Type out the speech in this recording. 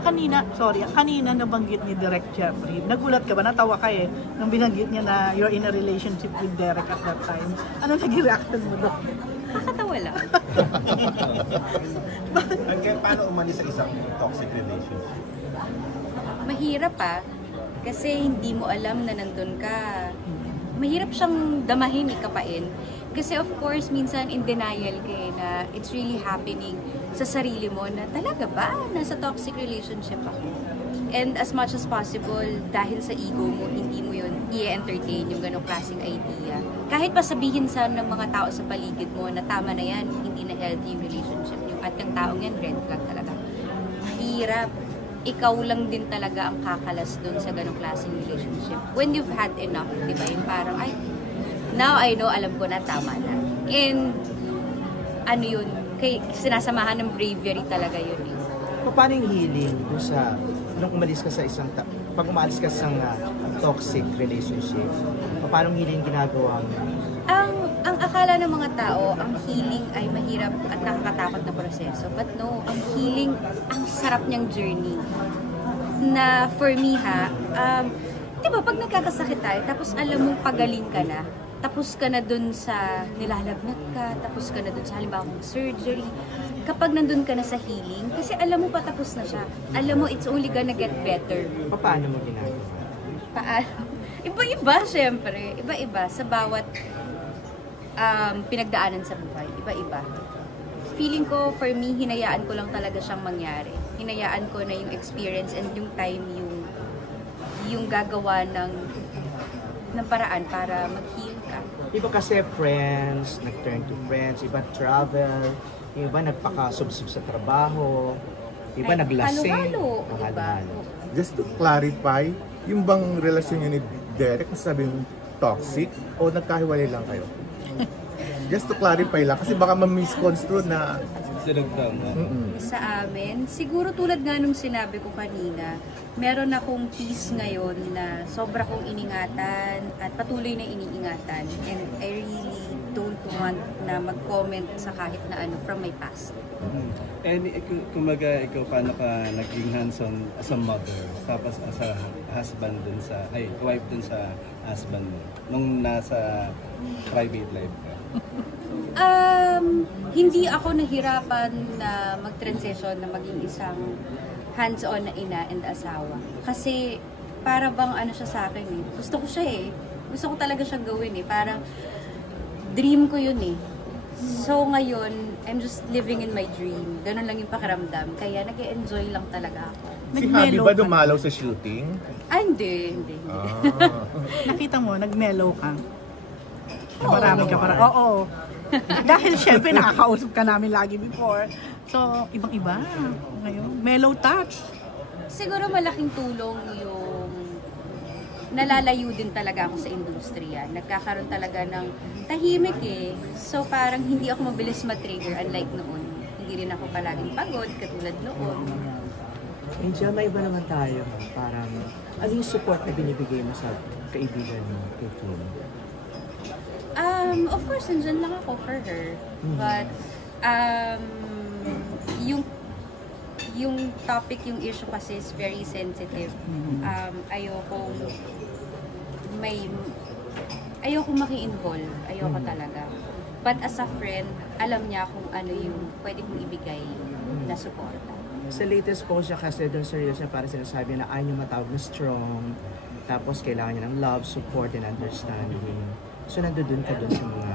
kanina nabanggit ni Direk Jeffrey. Nagulat ka ba? Natawa ka eh nung binanggit niya na you're in a relationship with Derek at that time. Ano naging reaction mo doon? Nakatawa lang. Kaya paano umalis sa isang toxic relationship? Mahirap kasi hindi mo alam na nandun ka. Mahirap siyang damahin, ikapain. Kasi of course, minsan in denial ka na it's really happening sa sarili mo na talaga ba nasa toxic relationship ako? And as much as possible, dahil sa ego mo, hindi mo yun i-entertain yung ganong klaseng idea. Kahit pa sabihin sa ng mga tao sa paligid mo na tama na yan, hindi na healthy yung relationship niyo at yung taong yan, red flag talaga. Mahirap. Ikaw lang din talaga ang kakalas dun sa ganong klaseng relationship. When you've had enough, di ba? Yung parang, ay, now I know, alam ko na, tama na. And, ano yun, sinasamahan ng bravery talaga yun eh. Paano yung healing doon sa, nung umalis ka sa isang, pag umalis ka sa toxic relationship, paano yung healing ginagawa mo? Ang akala ng mga tao, ang healing ay mahirap at nakakatakot na proseso. But no, ang healing, ang sarap niyang journey. Na for me di ba pag nagkakasakit tayo, tapos alam mong pagaling ka na, tapos ka na dun sa nilalagnat ka, tapos ka na dun sa halimbawa surgery, kapag nandun ka na sa healing, kasi alam mo patapos na siya. Alam mo, it's only gonna get better. Paano mo ginagawa? Paano? Iba-iba, syempre. Iba-iba. Sa bawat pinagdaanan sa buhay. Iba-iba. Feeling ko, for me, hinayaan ko lang talaga siyang mangyari. Hinayaan ko na yung experience and yung time yung gagawa ng paraan para mag-heal ka. Iba kasi friends, nag-turn to friends, iba travel, yung iba nagpaka-subsub sa trabaho, iba naglasing. Halo-halo. Just to clarify, yung bang relasyon niyo ni Derek, masasabi yung toxic o nagkahiwalay lang kayo? Just to clarify lang, kasi baka ma-misconstrue na sa amin, siguro tulad nga nung sinabi ko kanina, meron akong peace ngayon na sobra kong iningatan at patuloy na iniingatan. And I really don't want na mag-comment sa kahit na ano from my past. And kumaga ikaw, paano ka naging hands-on as a mother, tapos as a husband dun sa, wife dun sa husband mo, nung nasa private life ka? Hindi ako nahirapan na mag-transition na maging isang hands-on na ina and asawa. Kasi para bang ano siya sa akin eh. Gusto ko siya eh. Gusto ko talaga siyang gawin eh. Parang dream ko yun eh. So ngayon, I'm just living in my dream. Ganun lang yung pakiramdam. Kaya nag-enjoy lang talaga ako. Si Habi ba dumalaw sa shooting? Hindi. Nakita mo, nag-mellow ka. Marami ka para. Oo. Dahil syempre nakakausap ka namin lagi before. So, ibang-iba. Ngayon, mellow touch. Siguro malaking tulong yung nalalayo din talaga ako sa industriya. Nagkakaroon talaga ng tahimik eh. So, parang hindi ako mabilis matrigger unlike noon. Hindi rin ako palaging pagod katulad noon. Angel, may iba naman tayo. Parang, ano yung support na binibigay mo sa kaibigan mo kay Kim? Of course, nandyan lang ako for her. But, yung topic, yung issue kasi is very sensitive. Ayokong maki-involve. Ayoko talaga. But as a friend, alam niya kung ano yung pwede kong ibigay na suporta. Sa latest post siya kasi doon serious niya para sinasabi na ayaw niya matawag na strong. Tapos kailangan niya ng love, support, and understanding. So, nandoon ka doon sa mga